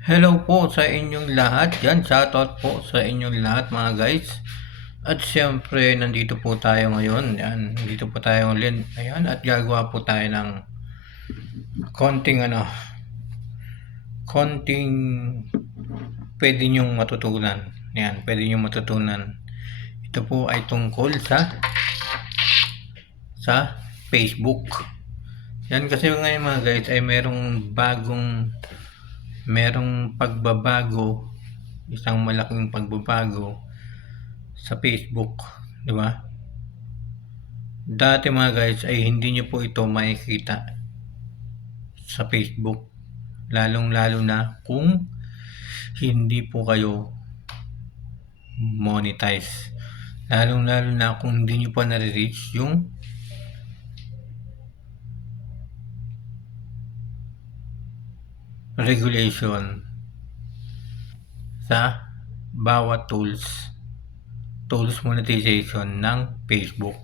Hello po sa inyong lahat. Yan, shoutout po sa inyong lahat mga guys. At siyempre, nandito po tayo ngayon. Yan, nandito po tayo ulit. Ayan, at gagawa po tayo ng konting konting pwede nyong matutunan. Yan, pwede nyong matutunan. Ito po ay tungkol sa Facebook. Yan kasi ngayon mga guys ay merong pagbabago, isang malaking pagbabago sa Facebook, di ba? Dati mga guys ay hindi nyo po ito makikita sa Facebook, lalong-lalo na kung hindi po kayo monetize. Lalong-lalo na kung hindi nyo pa nare-reach yung regulation sa bawat tools monetization ng Facebook.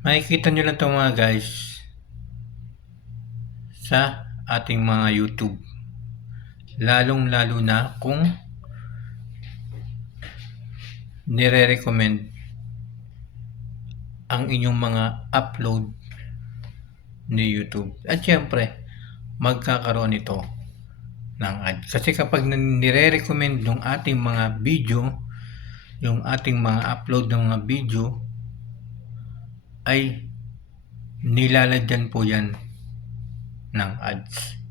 Makikita nyo lang ito mga guys sa ating mga YouTube, lalong-lalo na kung nire-recommend ang inyong mga upload ni YouTube. At syempre, magkakaroon ito ng ads. Kasi kapag nire-recommend yung ating mga video, yung ating mga upload ng mga video, ay nilalagyan po yan ng ads.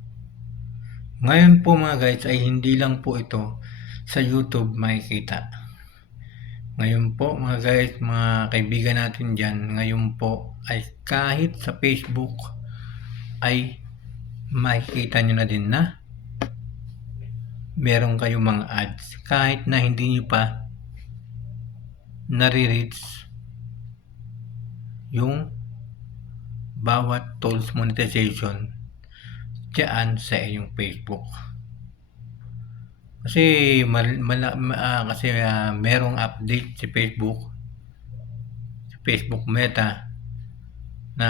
Ngayon po mga guys ay hindi lang po ito sa YouTube makikita. Ngayon po mga guys, mga kaibigan natin dyan, ngayon po ay kahit sa Facebook ay makikita nyo na din na meron kayong mga ads kahit na hindi nyo pa nare-reach yung bawat tools monetization dyan sa inyong Facebook. Kasi merong update si Facebook Meta na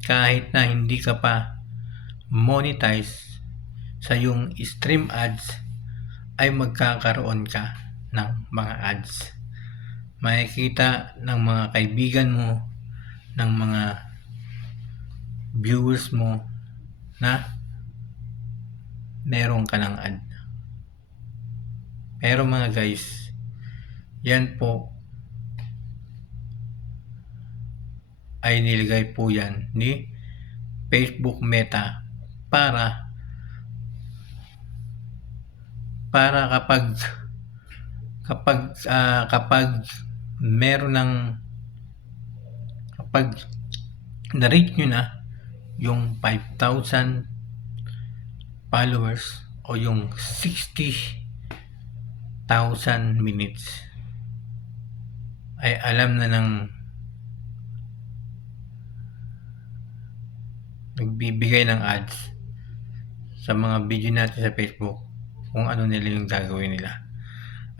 kahit na hindi ka pa monetize sa yung stream ads ay magkakaroon ka ng mga ads. Makikita ng mga kaibigan mo, ng mga viewers mo na meron ka ng ad. Pero mga guys, yan po ay nilagay po yan ni Facebook Meta para kapag meron ng kapag na-reach nyo na yung 5,000 followers o yung 60,000 minutes ay alam na ng nagbibigay ng ads sa mga video natin sa Facebook kung ano nila yung gagawin nila.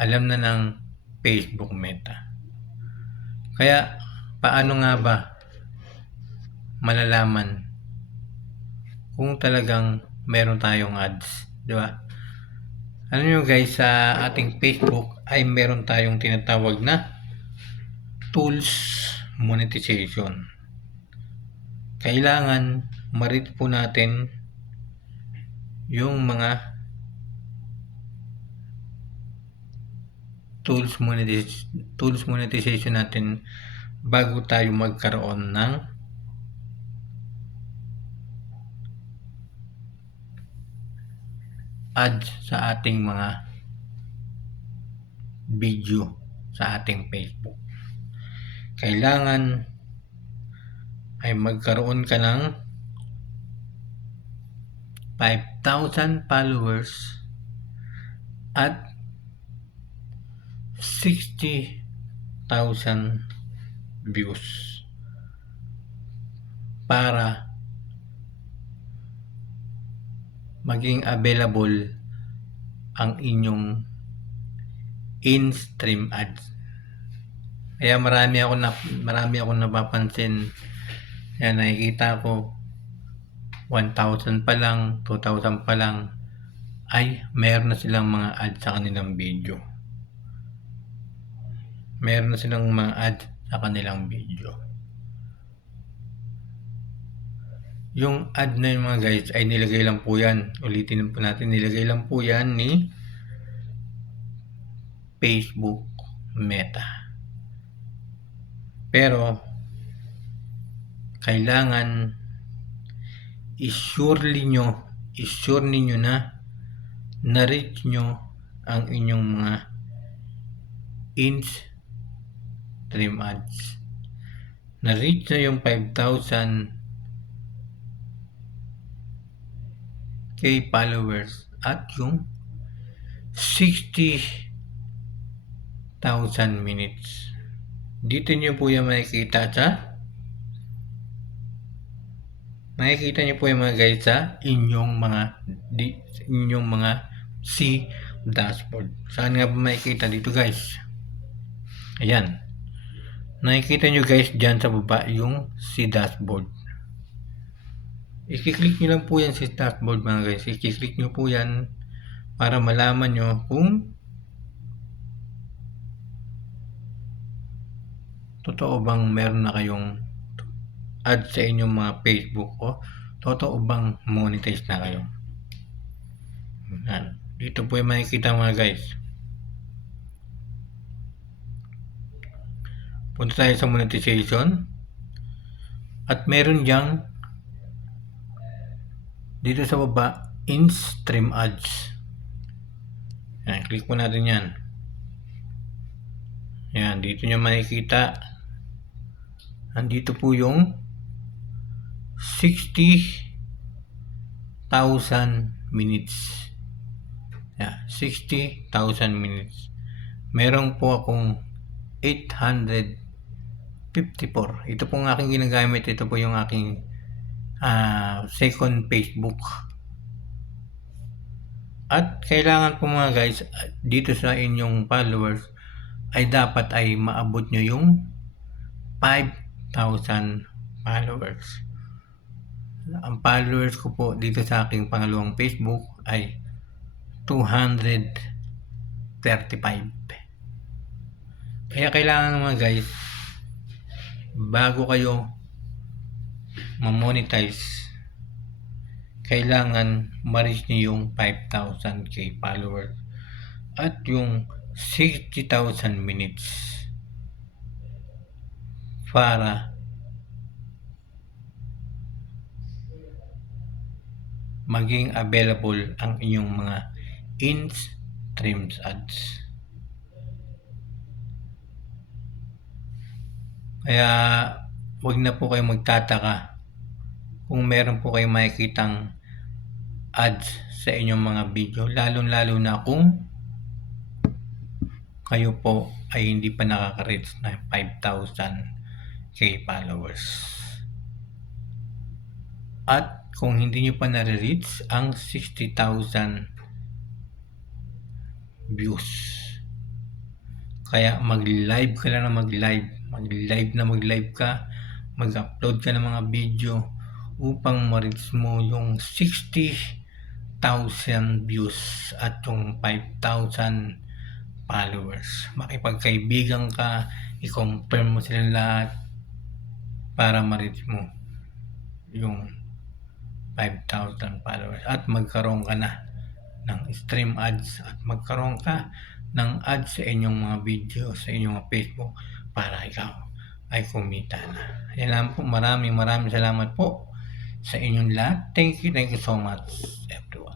Alam na ng Facebook Meta. Kaya paano nga ba malalaman kung talagang meron tayong ads, di ba? Ano nyo guys, sa ating Facebook ay meron tayong tinatawag na tools monetization. Kailangan ma-reach po natin yung mga tools monetization natin bago tayo magkaroon ng ads sa ating mga video sa ating Facebook. Kailangan ay magkaroon ka ng 5,000 followers at 60,000 views para maging available ang inyong in-stream ads. Kaya marami akong napapansin. Yan, nakikita ko 1,000 pa lang, 2,000 pa lang, ay meron na silang mga ads sa kanilang video. Meron na silang mga ads sa kanilang video. Yung ad na yung mga guys ay nilagay lang po yan. Ulitin po natin, nilagay lang po yan ni Facebook Meta. Pero kailangan i-sure ninyo na na-reach nyo ang inyong mga in-stream ads. Na-reach na yung 5,000 K followers at yung 60,000 minutes. Dito nyo po yung makikita nyo po yung mga guys sa inyong mga C dashboard. Saan nga ba makikita dito guys? Ayan. Nakikita nyo guys dyan sa baba yung C dashboard. I-click nyo lang po yan sa dashboard mga guys. I-click nyo po yan para malaman nyo kung totoo bang meron na kayong ad sa inyong mga Facebook o totoo bang monetize na kayo. Yan. Dito po yung makikita mga guys. Punta tayo sa monetization at meron diyang dito sa baba in-stream ads. Yan, click po natin yan. Yan, dito nyo makikita. Andito po yung 60,000 minutes. Yan, 60,000 minutes. Meron po akong 854. Ito po ang aking ginagamit. Ito po yung aking second Facebook. At kailangan po mga guys, dito sa inyong followers ay dapat ay maabot nyo yung 5,000 followers. Ang followers ko po dito sa aking pangalawang Facebook ay 235. Kaya kailangan mga guys, bago kayo ma-monetize, kailangan ma-reach niyo yung 5,000 K followers at yung 60,000 minutes para maging available ang inyong mga in-stream ads. Kaya huwag na po kayong magtataka kung meron po kayong makikitang ads sa inyong mga video, lalo na kung kayo po ay hindi pa nakaka-reach na 5,000 K followers. At kung hindi nyo pa nare-reach ang 60,000 views, kaya mag-live ka lang na mag-live ka, mag-upload ka ng mga video upang ma-reach mo yung 60,000 views at yung 5,000 followers. Makipagkaibigan ka, i-confirm mo sila lahat para ma-reach mo yung 5,000 followers at magkaroon ka na ng stream ads at magkaroon ka ng ads sa inyong mga video, sa inyong mga Facebook para ikaw ay kumita na. Yan lang po. Maraming salamat po sa inyong lahat. Thank you so much everyone.